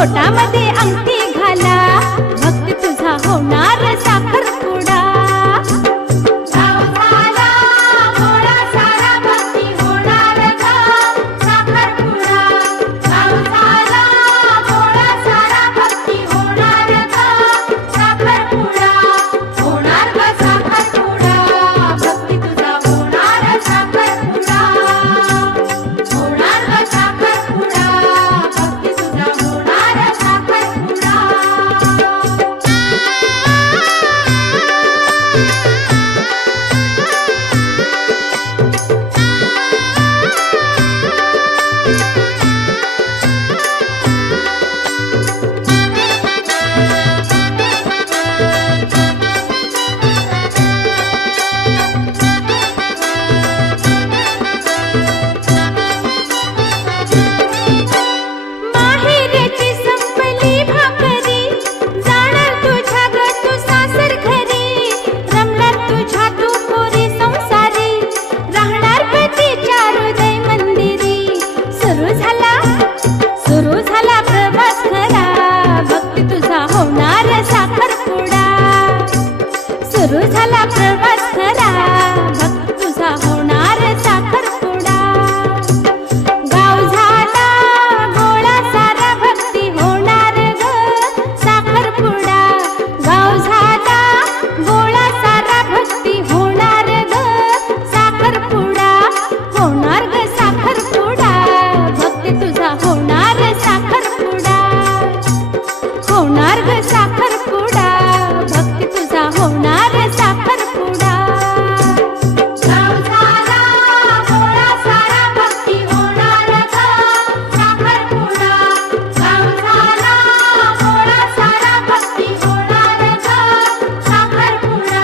पोटामध्ये अंगठी घाला, भक्ती तुझा होणार साखरपुडा. गाव झाला गोळा सारा, भक्ती होणार ग साखरपुडा. गाव झाला गोळा सारा, भक्ती होणार ग साखरपुडा. होणार ग साखरपुडा, भक्ती तुझा होणार साखरपुडा. होणार ग साखरपुडा, भक्ती तुझा होणार साखरपुडा. माहेरची संपली भाकरी, जाणार तुझ्या ग तू सासर घरी. रमणार तुझ्या तू पोरी संसारी, राहणार पतीच्या हृदय मंदिरी. सुरू झाला प्रवास खरा, भक्ती तुझा होणार साखरपुडा. सुरू झाला प्रवास खरा, भक्ती तुझा होणार साखरपुडा. गाव झाला गोळा सारा, भक्ती होणार ग साखरपुडा. गाव झाला गोळा सारा, भक्ती होणार ग साखरपुडा. होणार ग साखरपुडा, भक्ती तुझा होणार साखरपुडा. होणार ग साखरपुडा, भक्ती तुझा होणार साखरपुडा. गाव झाला गोळा सारा, भक्ती होणार ग साखरपुडा. गाव झाला गोळा सारा, भक्ती होणार ग साखरपुडा.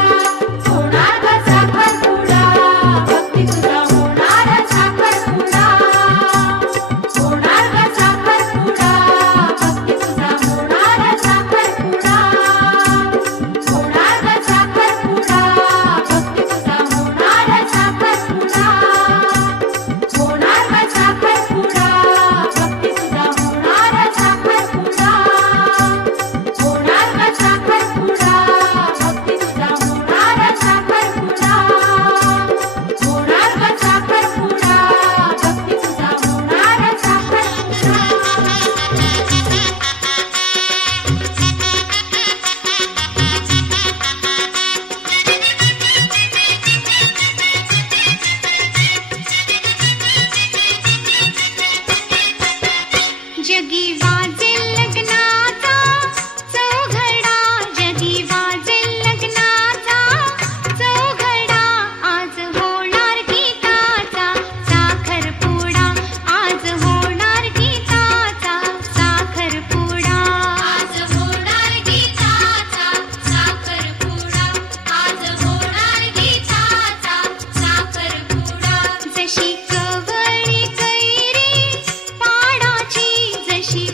होणार ग साखरपुडा, भक्ती तुझा होणार साखरपुडा. होणार ग साखरपुडा, भक्ती तुझा होणार साखरपुडा. होणार ग साखरपुडा, भक्ती तुझा होणार साखरपुडा. होणार ग साखरपुडा, भक्ती तुझा होणार साखरपुडा. होणार ग साखरपुडा, भक्ती तुझा होणार साखरपुडा. होणार ग साखरपुडा, भक्ती तुझा होणार जगी वाजेल लग्नाचा चौघडा. जगी वाजेल लग्नाचा चौघडा. आज होणार गीताचा साखरपुडा. आज होणार गीताचा साखरपुडा. आज होणार गीताचा साखरपुडा. आज होणार गीताचा साखरपुडा. जशी कवळी कैरी पाडाची, जशी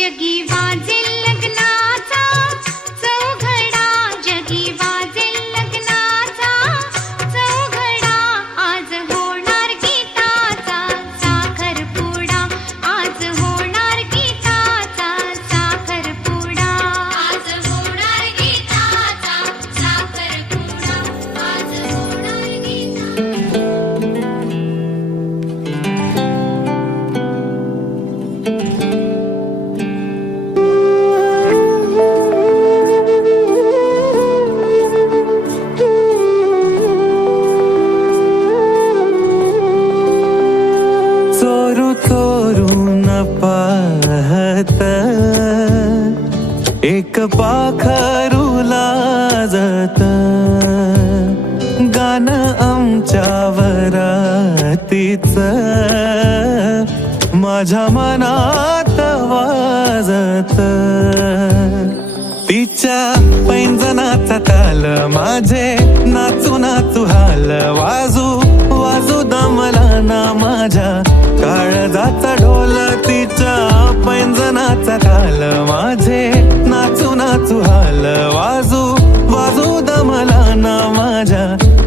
जगी वाजेल लग्नाचा चौघडा, जगी वाजेल लग्नाचा चौघडा. आज होणार गीताचा साखरपुडा, आज होणार गीताचा साखरपुडा. आज होणार गीताचा साखरपुडा, आज होणार गीताचा. चोरू चोरून पाहत एक पाखरू लाजत, गाणं आमच्या वरातीच माझ्या मनात वाजत. तिच्या पैंजनाचा ताल माझे नाचू नाचू हाल, वाजू वाजू दमला ना माझ्या काळजाचा ढोल. तिच्या पैंजनाचा ताल माझे नाचू नाचू हाल, वाजू वाजू दमला ना माझ्या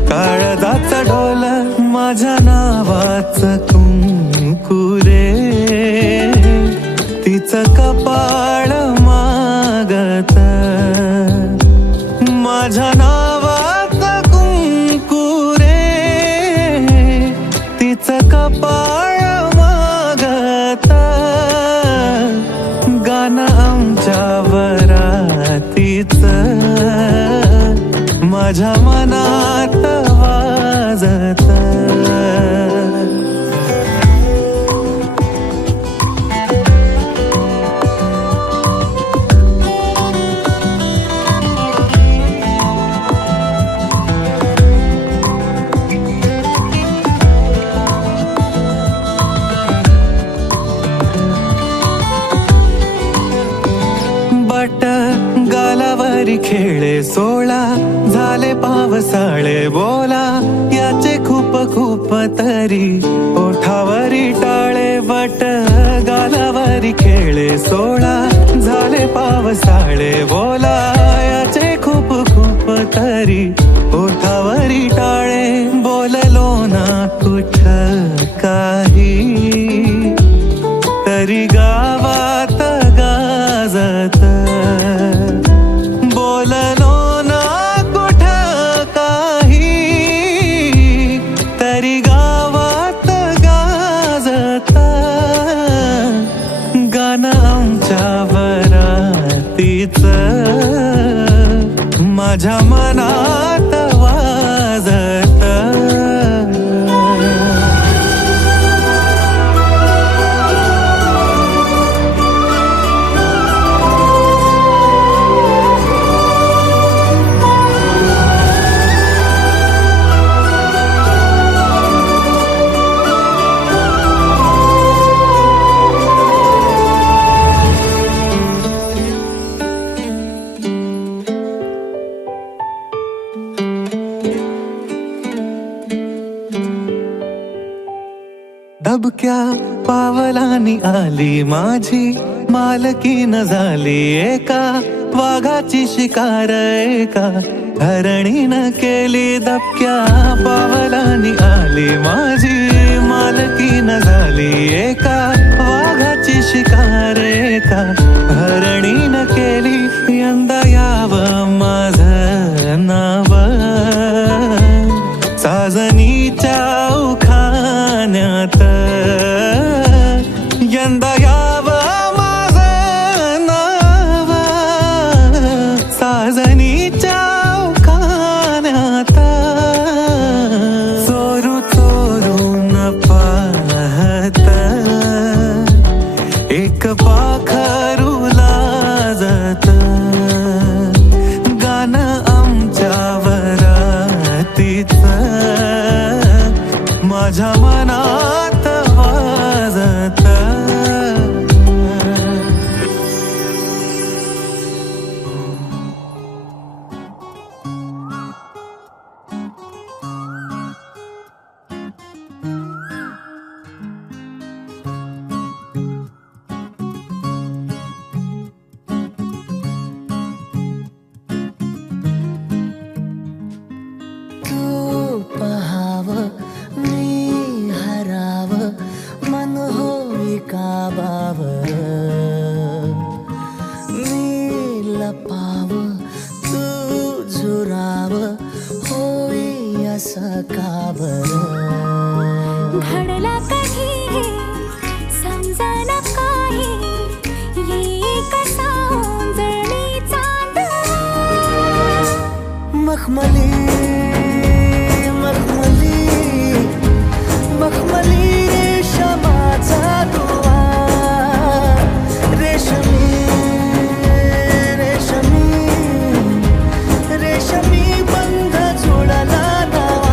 काळजाचा ढोल. माझ्या नावाचं कुंकू रे तिचं कपाळ मागत, माझ्या नावाचं कुंकू रे तिचं कपाळ मागत. गाणं आमच्या वरातीच माझ्या मनात वाजत. बट गालावरी खेळे सोळा, झाले पावसाळे बोला याचे खूप खूप तरी ओठावरी टाळे. बट गालावरी खेळे सोळा, झाले पावसाळे बोला याचे खूप खूप तरी ओठावरी टाळे. बोललो ना कुठ काही तरी गावात गाजत, बोललो ना कुठ काही तरी गावात गाजत. गाणं आमच्या वरातीच माझ्या मनात वाजत. दबक्या पावलानी आली माझी मालकीन झाली एका वाघाची शिकार, एका हरणीनं केली. दबक्या पावलानी आली माझी मालकीन झाली एका वाघाची शिकार, एका हरणीनं केली. यंदा यावं माझं नाव साजनीच्या उखाण्यात, यंदा यावं माझं नाव साजनीच्या उखाण्यात. चोरू चोरून पाहत एक पाखरू लाजत, गाणं आमच्या वरातीच माझ्या मनात वाजत. मखमली मखमली मखमली रेशमाचा दुवा रेशमी रेशमी रेशमी बंध जोडला नवा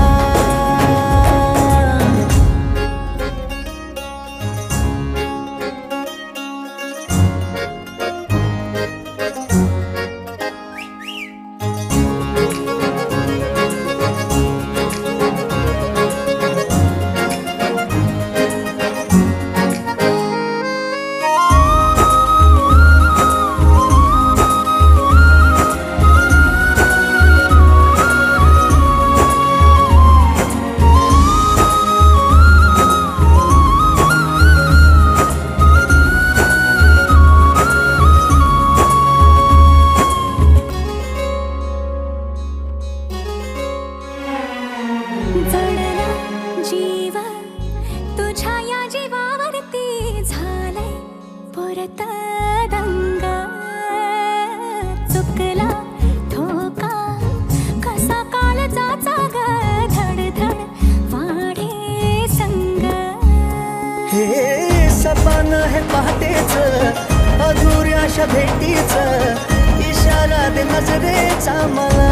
जडला जीव तुझ्या या जीवावरती झालंय परत दंग चुकला ठोका कसा कालचाचा ग धडधड वाढे संग हे सपान हे पहाटेच अधुऱ्याशा भेटीच इशारा दे नजरेचा मला